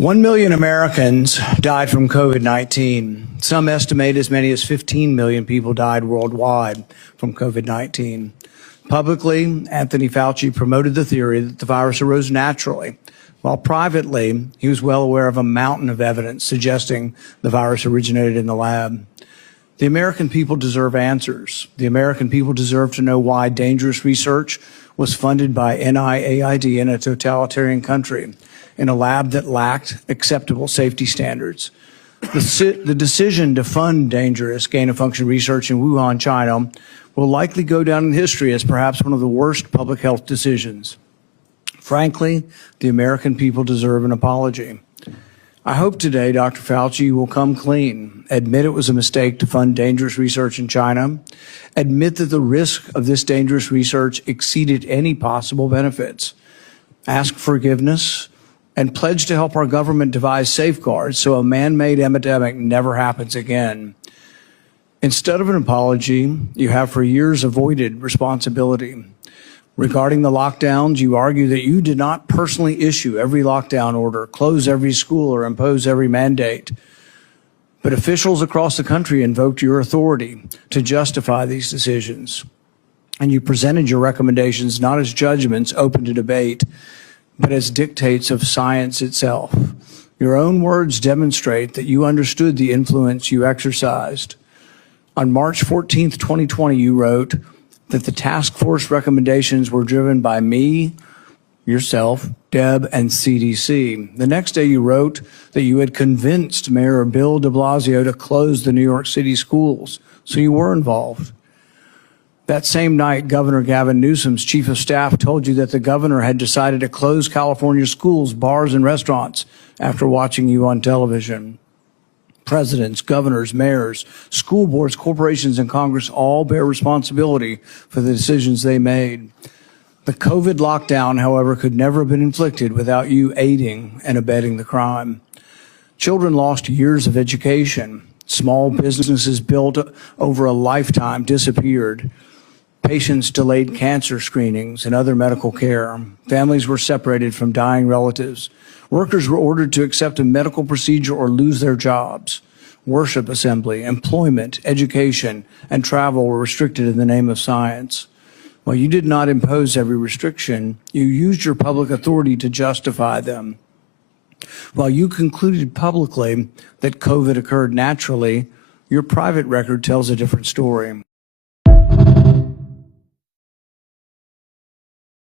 1 million Americans died from COVID-19. Some estimate as many as 15 million people died worldwide from COVID-19. Publicly, Anthony Fauci promoted the theory that the virus arose naturally, while privately, he was well aware of a mountain of evidence suggesting the virus originated in the lab. The American people deserve answers. The American people deserve to know why dangerous research was funded by NIAID in a totalitarian country, in a lab that lacked acceptable safety standards. The decision to fund dangerous gain-of-function research in Wuhan, China, will likely go down in history as perhaps one of the worst public health decisions. Frankly, the American people deserve an apology. I hope today Dr. Fauci will come clean, admit it was a mistake to fund dangerous research in China, admit that the risk of this dangerous research exceeded any possible benefits, ask forgiveness, and pledge to help our government devise safeguards so a man-made epidemic never happens again. Instead of an apology, you have for years avoided responsibility. Regarding the lockdowns, you argue that you did not personally issue every lockdown order, close every school, or impose every mandate. But officials across the country invoked your authority to justify these decisions. And you presented your recommendations not as judgments open to debate, but as dictates of science itself. Your own words demonstrate that you understood the influence you exercised. On March 14th, 2020, you wrote that the task force recommendations were driven by me, yourself, Deb, and CDC. The next day you wrote that you had convinced Mayor Bill de Blasio to close the New York City schools, so you were involved. That same night, Governor Gavin Newsom's chief of staff told you that the governor had decided to close California schools, bars, and restaurants after watching you on television. Presidents, governors, mayors, school boards, corporations, and Congress all bear responsibility for the decisions they made. The COVID lockdown, however, could never have been inflicted without you aiding and abetting the crime. Children lost years of education. Small businesses built over a lifetime disappeared. Patients delayed cancer screenings and other medical care. Families were separated from dying relatives. Workers were ordered to accept a medical procedure or lose their jobs. Worship assembly, employment, education, and travel were restricted in the name of science. While you did not impose every restriction, you used your public authority to justify them. While you concluded publicly that COVID occurred naturally, your private record tells a different story.